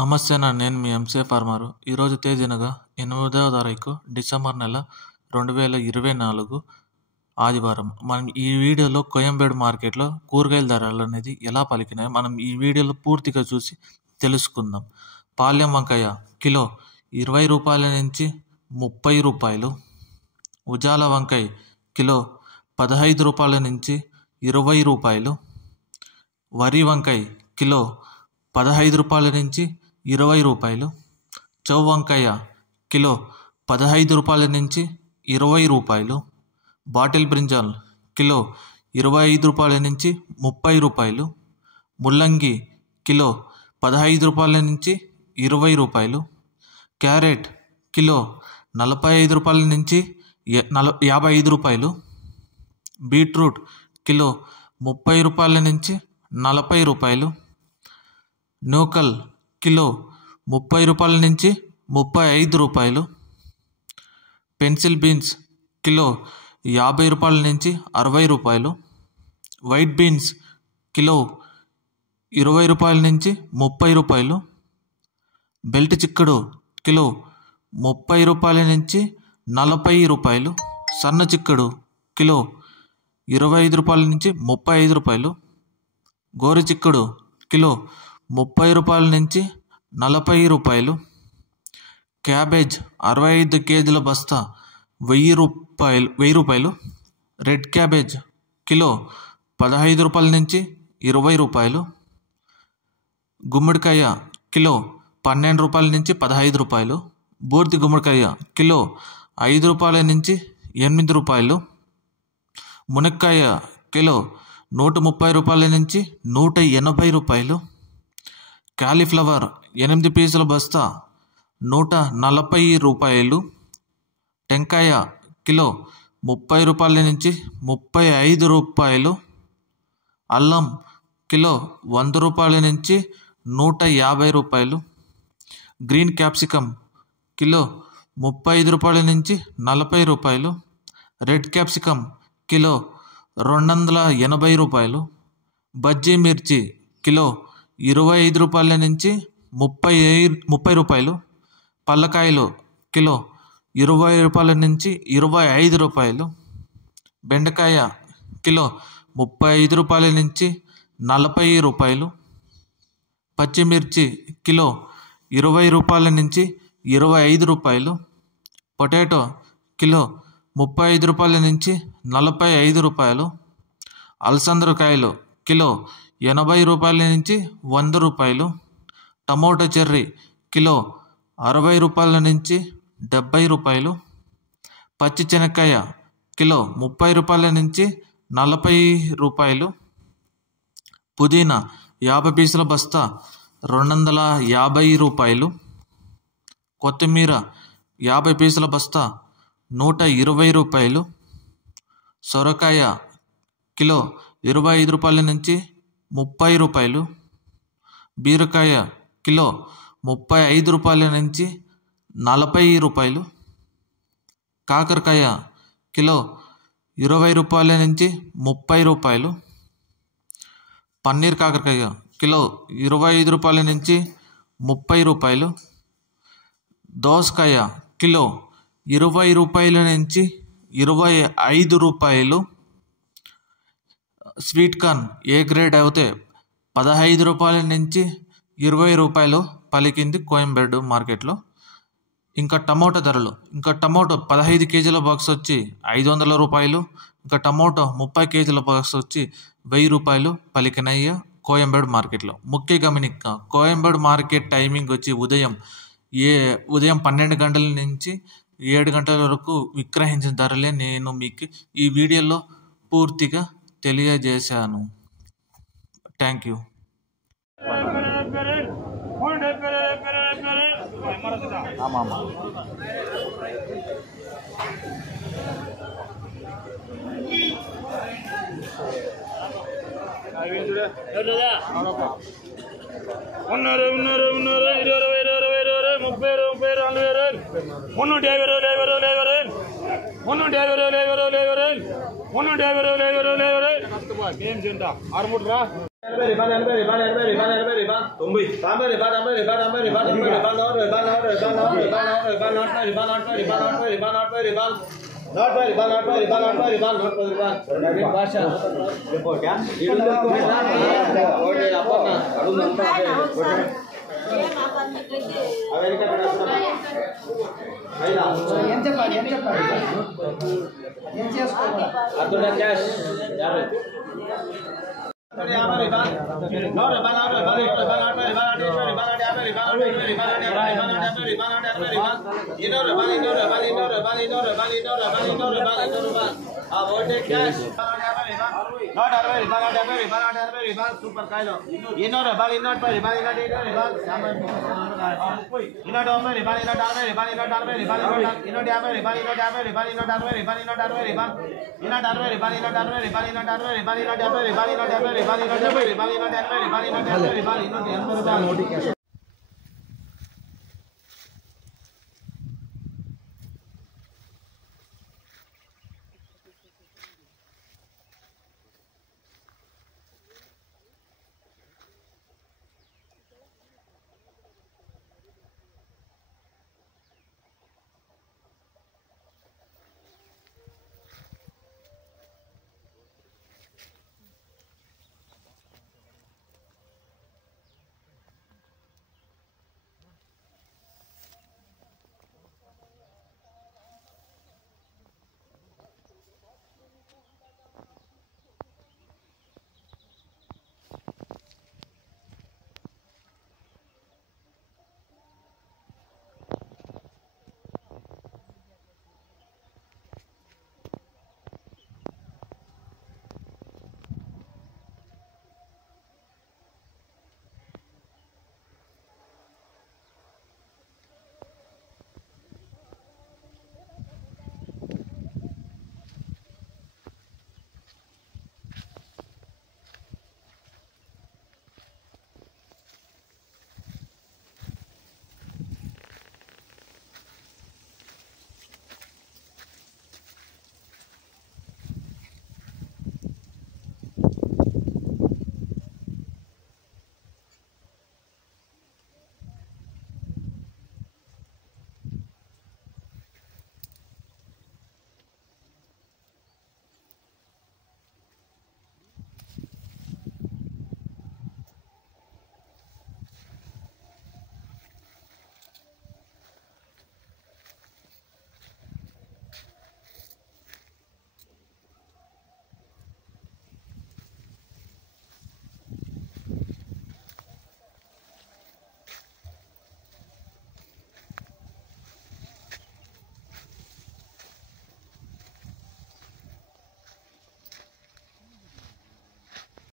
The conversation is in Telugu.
నమస్తే అన్న, నేను మీ ఎంసీఏ ఫార్మరు. ఈరోజు తేదీనగా 8వ తారీఖు డిసెంబర్ నెల 2024 ఆదివారం. మనం ఈ వీడియోలో కోయంబేడు మార్కెట్లో కూరగాయల ధరలు అనేది ఎలా పలికినాయో మనం ఈ వీడియోలో పూర్తిగా చూసి తెలుసుకుందాం. పాలెం వంకాయ కిలో 20 రూపాయల నుంచి 30 రూపాయలు. ఉజాల వంకాయ కిలో 15 రూపాయల నుంచి 20 రూపాయలు. వరి వంకాయ కిలో 15 రూపాయల నుంచి 20 రూపాయలు. చౌ వంకాయ కిలో 15 రూపాయల నుంచి 20 రూపాయలు. బాటిల్ బ్రింజాల్ కిలో 25 రూపాయల నుంచి 30 రూపాయలు. ముల్లంగి కిలో 15 రూపాయల నుంచి 20 రూపాయలు. క్యారెట్ కిలో 45 రూపాయల నుంచి 55 రూపాయలు. బీట్రూట్ కిలో 30 రూపాయల నుంచి 40 రూపాయలు. నూకల్ కిలో 30 రూపాయల నుంచి 35 రూపాయలు. పెన్సిల్ బీన్స్ కిలో 50 రూపాయల నుంచి 60 రూపాయలు. వైట్ బీన్స్ కిలో 20 రూపాయల నుంచి 30 రూపాయలు. బెల్ట్ చిక్కుడు కిలో 30 రూపాయల నుంచి 40 రూపాయలు. సన్న చిక్కుడు కిలో 25 రూపాయల నుంచి 35 రూపాయలు. గోరు చిక్కుడు కిలో 30 రూపాయల నుంచి 40 రూపాయలు. క్యాబేజ్ 65 కేజీల బస్తా 1000 రూపాయలు. రెడ్ క్యాబేజ్ కిలో 15 రూపాయల నుంచి 20 రూపాయలు. గుమ్మడికాయ కిలో 12 రూపాయల నుంచి 15 రూపాయలు. బూర్తి గుమ్మడికాయ కిలో 5 రూపాయల నుంచి 8 రూపాయలు. మునక్కాయ కిలో 130 రూపాయల నుంచి 180 రూపాయలు. కాలీఫ్లవర్ 8 పీసుల బస్తా 140 రూపాయలు. టెంకాయ కిలో 30 రూపాయల నుంచి 35 రూపాయలు. అల్లం కిలో 100 రూపాయల నుంచి 150 రూపాయలు. గ్రీన్ క్యాప్సికమ్ కిలో 35 రూపాయల నుంచి 40 రూపాయలు. రెడ్ క్యాప్సికమ్ కిలో 280 రూపాయలు. బజ్జీ మిర్చి కిలో 25 రూపాయల నుంచి 30 రూపాయలు. పల్లకాయలు కిలో 20 రూపాయల నుంచి 25 రూపాయలు. బెండకాయ కిలో 35 రూపాయల నుంచి 40 రూపాయలు. పచ్చిమిర్చి కిలో 20 రూపాయల నుంచి 25 రూపాయలు. పొటాటో కిలో 35 రూపాయల నుంచి 45 రూపాయలు. అలసందరకాయలు కిలో 80 రూపాయల నుంచి 100 రూపాయలు. టమోటా చెర్రీ కిలో 60 రూపాయల నుంచి 70 రూపాయలు. పచ్చి శనక్కాయ కిలో 30 రూపాయల నుంచి 40 రూపాయలు. పుదీనా 50 పీసుల బస్తా 250 రూపాయలు. కొత్తిమీర 50 పీసుల బస్తా 120 రూపాయలు. సొరకాయ కిలో 25 రూపాయల నుంచి 30 రూపాయలు. బీరకాయ కిలో 35 రూపాయల నుంచి 40 రూపాయలు. కాకరకాయ కిలో 20 రూపాయల నుంచి 30 రూపాయలు. పన్నీర్ కాకరకాయ కిలో 25 రూపాయల నుంచి 30 రూపాయలు. దోసకాయ కిలో 20 రూపాయల నుంచి 25 రూపాయలు. స్వీట్ కార్న్ ఏ గ్రేడ్ అయితే 15 రూపాయల నుంచి 20 రూపాయలు పలికింది కోయంబేడు మార్కెట్లో. ఇంకా టమోటా ధరలు, ఇంకా టమోటో 15 కేజీల బాక్స్ వచ్చి 500 రూపాయలు. ఇంకా టమోటో 30 కేజీల బాక్స్ వచ్చి 1000 రూపాయలు పలికినాయి కోయంబేడు మార్కెట్లో. ముఖ్య గమనిక, కోయంబేడు మార్కెట్ టైమింగ్ వచ్చి ఉదయం 12 గంటల నుంచి 7 గంటల వరకు విక్రయించిన ధరలే నేను మీకు ఈ వీడియోలో పూర్తిగా తెలియజేశాను. Thank you. ఏం Vale.